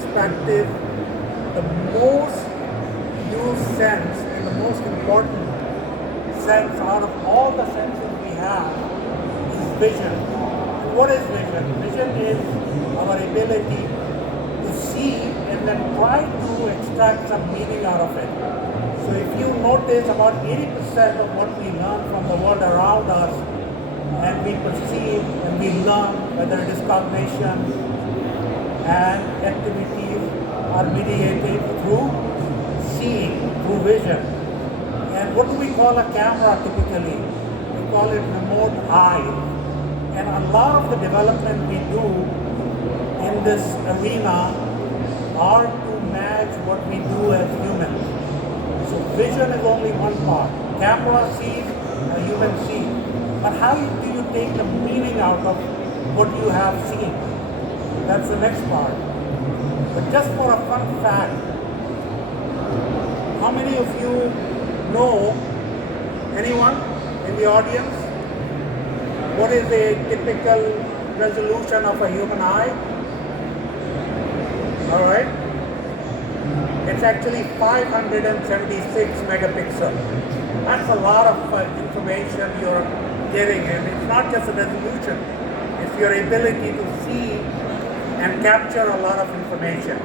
perspective, the most used sense and the most important sense out of all the senses we have is vision. And what is vision? Vision is our ability to see and then try to extract some meaning out of it. So if you notice, about 80% of what we learn from the world around us and we perceive and we learn, whether it is cognition and activities, are mediated through seeing, through vision. And what do we call a camera typically? We call it remote eye. And a lot of the development we do in this arena are to match what we do as humans. So vision is only one part. Camera sees, a human sees. But how do you take the meaning out of what you have seen? That's the next part. But just for a fun fact, how many of you know, anyone in the audience, what is a typical resolution of a human eye? All right. It's actually 576 megapixels. That's a lot of information you're getting, and it's not just a resolution. It's your ability to see and capture a lot of information.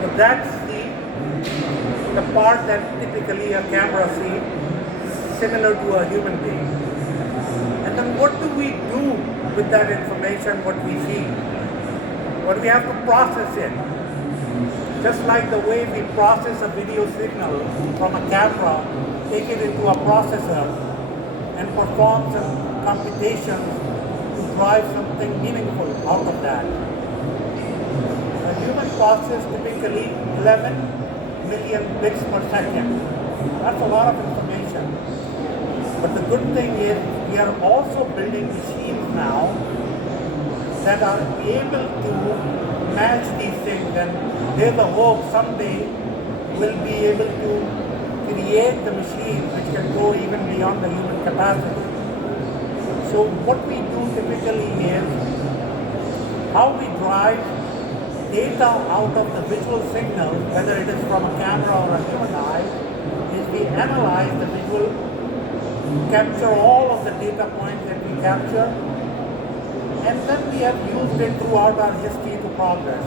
So that's the part that typically a camera sees, similar to a human being. And then what do we do with that information, what we see? Well, we have to process it. Just like the way we process a video signal from a camera, take it into a processor and perform some computations to drive something meaningful out of that. A human processes typically 11 million bits per second. That's a lot of information. But the good thing is we are also building machines now that are able to match these things, and there's a hope someday we'll be able to create the machine which can go even beyond the human capacity. So what we do typically is how we drive data out of the visual signal, whether it is from a camera or a human eye, is we analyze the visual, capture all of the data points that we capture, and then we have used it throughout our history to progress.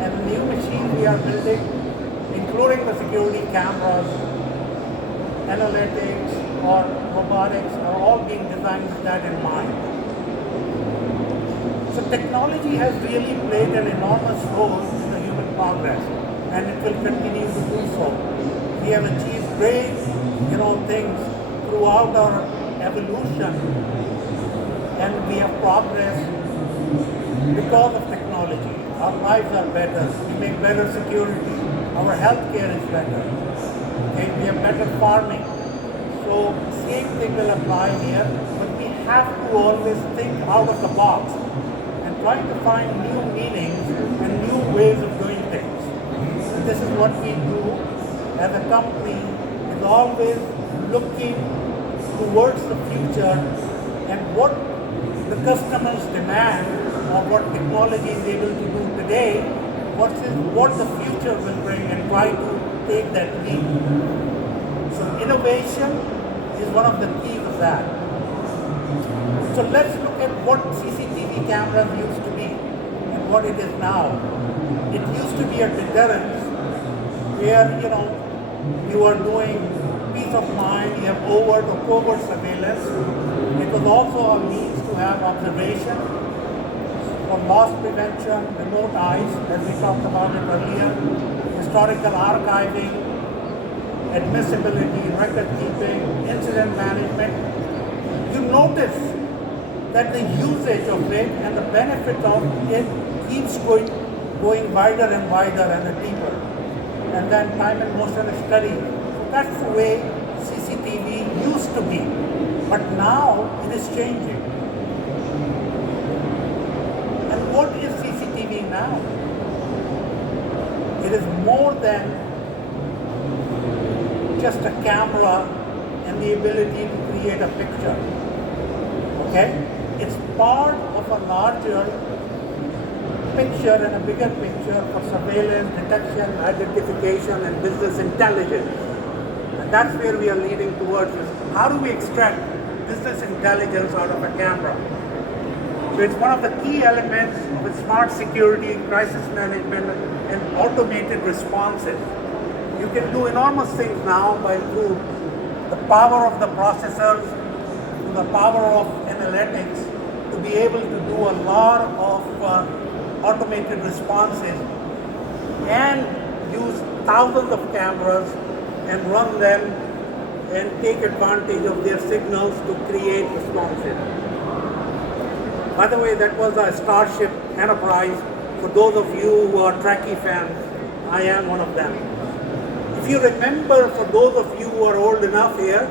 And the new machines we are building, including the security cameras, analytics, or robotics, are all being designed with that in mind. So technology has really played an enormous role in the human progress, and it will continue to do so. We have achieved great, things throughout our evolution, and we have progressed because of technology. Our lives are better. We make better security. Our healthcare is better. Okay? We have better farming. So same thing will apply here, but we have to always think out of the box and try to find new meanings and new ways of doing things. And this is what we do as a company, is always looking towards the future and what the customers demand, or what technology is able to do today, versus what the future will bring, and try to take that leap. So innovation is one of the keys of that. So let's look at what CCTV cameras used to be and what it is now. It used to be a deterrence where, you are doing peace of mind, you have overt or covert surveillance. It was also a means to have observation for loss prevention, remote eyes, as we talked about it earlier, historical archiving, admissibility, record keeping, incident management. You notice that the usage of it and the benefit of it keeps going wider and wider and deeper. And then time and motion study. So that's the way CCTV used to be. But now it is changing. And what is CCTV now? It is more than just a camera and the ability to create a picture. Okay? It's part of a larger picture and a bigger picture for surveillance, detection, identification, and business intelligence. And that's where we are leading towards is how do we extract business intelligence out of a camera? So it's one of the key elements of a smart security, crisis management, and automated responses. You can do enormous things now by through the power of the processors, through the power of analytics, to be able to do a lot of automated responses and use thousands of cameras and run them and take advantage of their signals to create responses. By the way, that was a Starship Enterprise. For those of you who are Trekkie fans, I am one of them. If you remember, for those of you who are old enough here,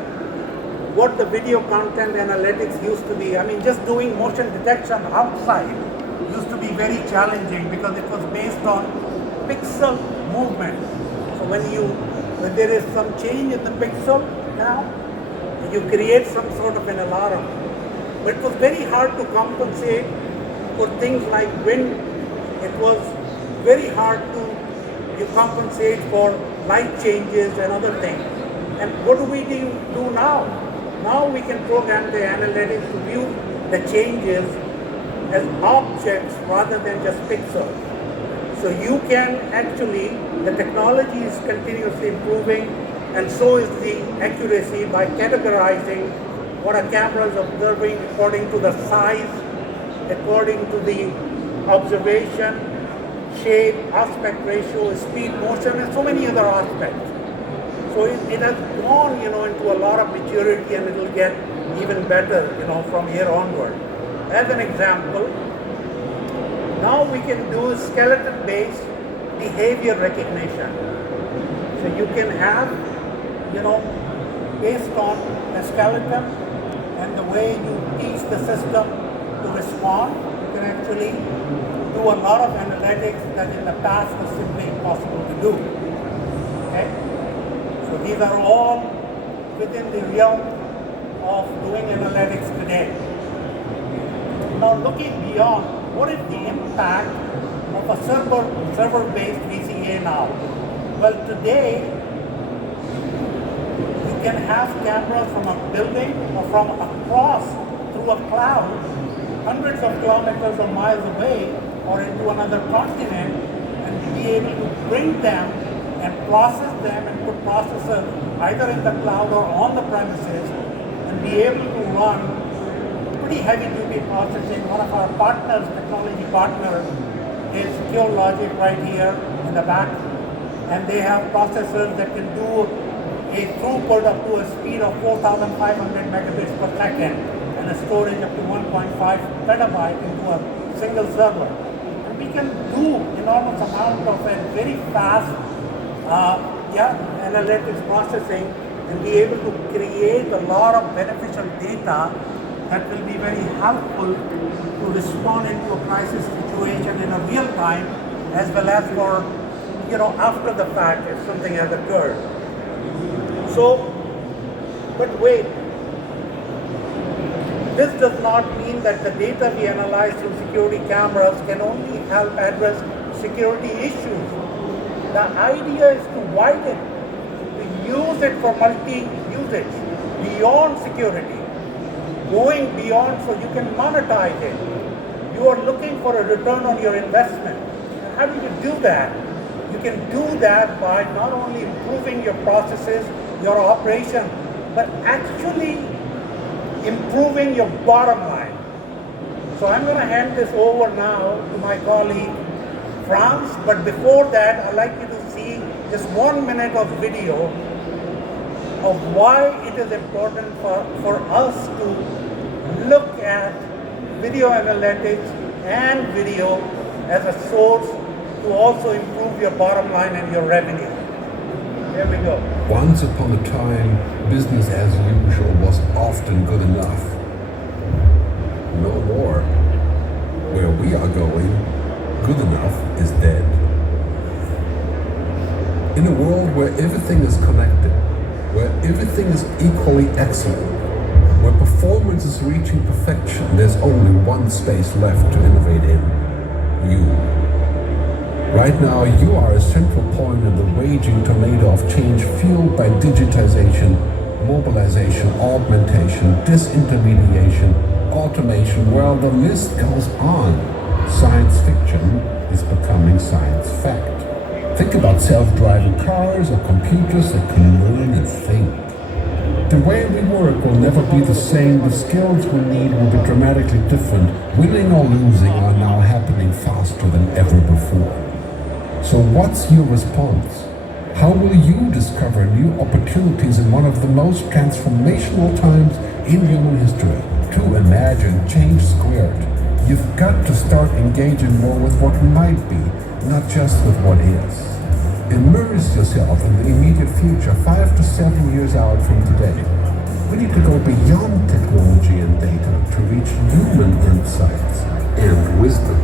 what the video content analytics used to be, I mean, just doing motion detection outside used to be very challenging because it was based on pixel movement. So when there is some change in the pixel now, you create some sort of an alarm. But it was very hard to compensate for things like wind. It was very hard to compensate for light changes and other things. And what do we do now? Now we can program the analytics to view the changes as objects rather than just pixels. So you can actually, the technology is continuously improving, and so is the accuracy by categorizing what a camera is observing according to the size, according to the observation, shape, aspect ratio, speed, motion, and so many other aspects. So it has gone, into a lot of maturity, and it will get even better, from here onward. As an example, now we can do skeleton-based behavior recognition. So you can have, based on a skeleton and the way you teach the system to respond, you can actually do a lot of analytics that in the past was simply impossible to do. Okay? So these are all within the realm of doing analytics today. Now looking beyond, what is the impact of a server-based VCA now? Well, today you can have cameras from a building or from across through a cloud, hundreds of kilometers or miles away, or into another continent, and be able to bring them and process them and put processors either in the cloud or on the premises, and be able to run pretty heavy-duty processing. One of our partners, technology partner, is SecureLogic right here in the back, and they have processors that can do a throughput up to a speed of 4,500 megabits per second and a storage up to 1.5 petabyte into a single server. And we can do enormous amount of a very fast analytics processing and be able to create a lot of beneficial data that will be very helpful to respond into a crisis situation in a real time, as well as for, after the fact if something has occurred. So, but wait, this does not mean that the data we analyze through security cameras can only help address security issues. The idea is to widen, to use it for multi-usage, beyond security, going beyond so you can monetize it. You are looking for a return on your investment. And how do you do that? You can do that by not only improving your processes, your operation, but actually improving your bottom line. So I'm going to hand this over now to my colleague, Franz, but before that, I'd like you to see just 1 minute of video of why it is important for us to look at video analytics and video as a source to also improve your bottom line and your revenue. Here we go. Once upon a time, business as usual was often good enough. No more. Where we are going, good enough is dead. In a world where everything is connected, where everything is equally excellent, where performance is reaching perfection, there's only one space left to innovate in. you. Right now, you are a central point in the raging tornado of change fueled by digitization, mobilization, augmentation, disintermediation, automation. Well, the list goes on. Science fiction is becoming science fact. Think about self-driving cars or computers that can learn and think. The way we work will never be the same. The skills we need will be dramatically different. Winning or losing are now happening faster than ever before. So what's your response? How will you discover new opportunities in one of the most transformational times in human history? To imagine change squared, you've got to start engaging more with what might be, not just with what is. Immerse yourself in the immediate future, 5 to 7 years out from today. We need to go beyond technology and data to reach human insights and wisdom.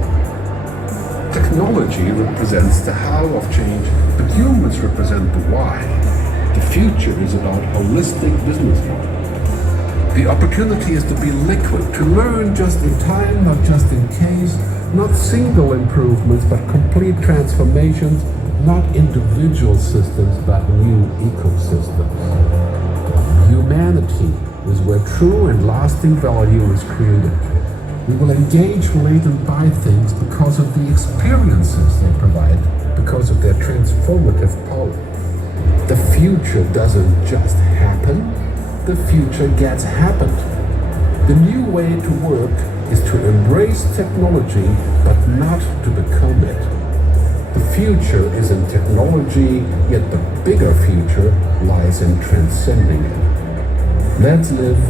Technology represents the how of change, but humans represent the why. The future is about holistic business models. The opportunity is to be liquid, to learn just in time, not just in case, not single improvements, but complete transformations, not individual systems, but new ecosystems. Humanity is where true and lasting value is created. We will engage, relate, and buy things because of the experiences they provide, because of their transformative power. The future doesn't just happen, the future gets happened. The new way to work is to embrace technology, but not to become it. The future is in technology, yet the bigger future lies in transcending it. Let's live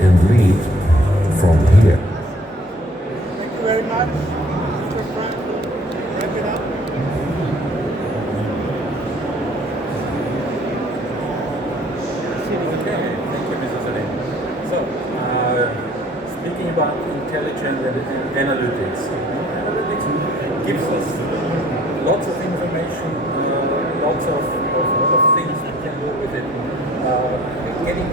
and lead from here. Thank you very much. Mr. Frank, wrap it up. Okay, thank you, Mrs. Salim. So, speaking about intelligent analytics, analytics gives us lots of information, lots of things we can do with it. Getting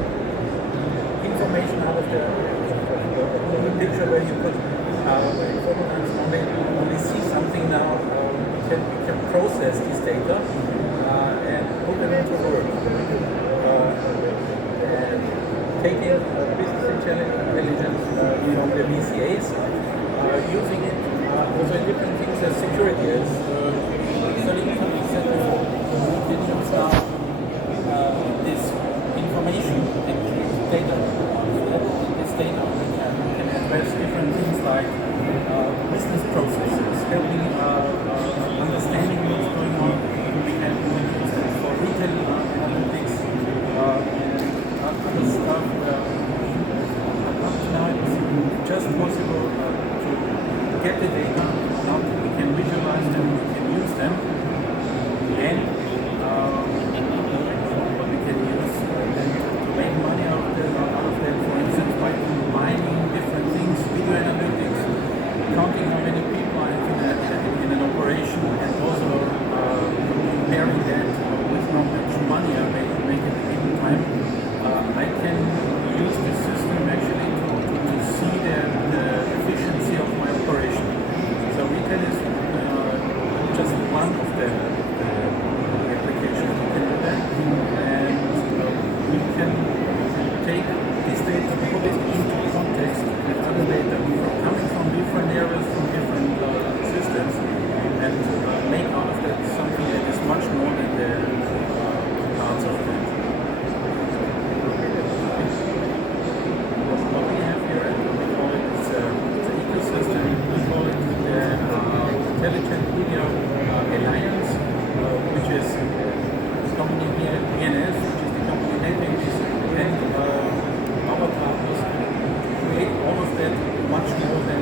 information out of the picture where you could sometimes only see something now, we can process this data and put it into work. And taking business intelligence from the BCAs, using it also in different things as security, as Salim said before. We can use now this information and data. This data we can address different things like business processes, helping understanding what's going on. We can use it for retail analytics and other stuff. Up to now it's just possible to get the data. Now we can visualize them, we can use them, and what we can use to make money out of them, for instance, by combining different things, video analytics, counting how many people are in an operation, and also comparing that with how much money I make at any time. I can use this system actually to see the efficiency of my operation. So retail is just one of the applications we can do that, and we can take this data, put it into context with other data coming from different areas, from different systems, and make out of that something that is much more than the parts of that. What we have here, we call it the ecosystem, we call it the Intelligent Media Alliance, which is the company BNS, which is the company NetEase, and our partners create all of that much more than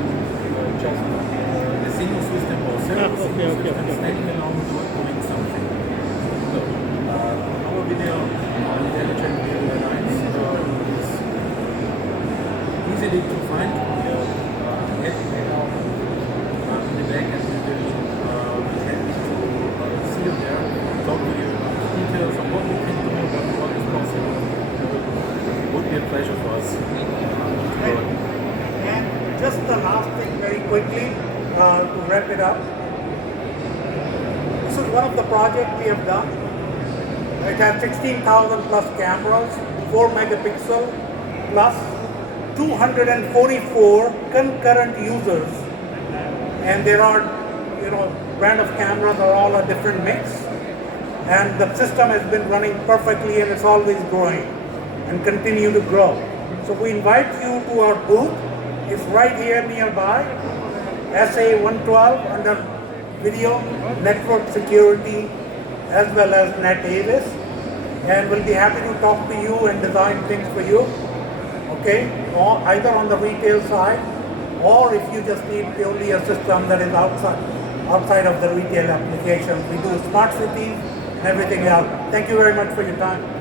just a single system or several single systems standing alone doing something. So our video Intelligent Media Alliance is easily to find. Head out in the back, and we will be happy to see you there, talk to you about the details of what we can do, what is possible. It would be a pleasure for us. And just the last thing very quickly, to wrap it up. This is one of the projects we have done. It has 16,000 plus cameras, 4 megapixel plus 244 concurrent users. And there are, brand of cameras are all a different mix. And the system has been running perfectly and it's always growing and continue to grow. So we invite you to our booth. It's right here nearby, SA112 under video, network security, as well as NetAvis. And we'll be happy to talk to you and design things for you. Okay, or either on the retail side, or if you just need purely a system that is outside of the retail application. We do smart cities and everything else. Thank you very much for your time.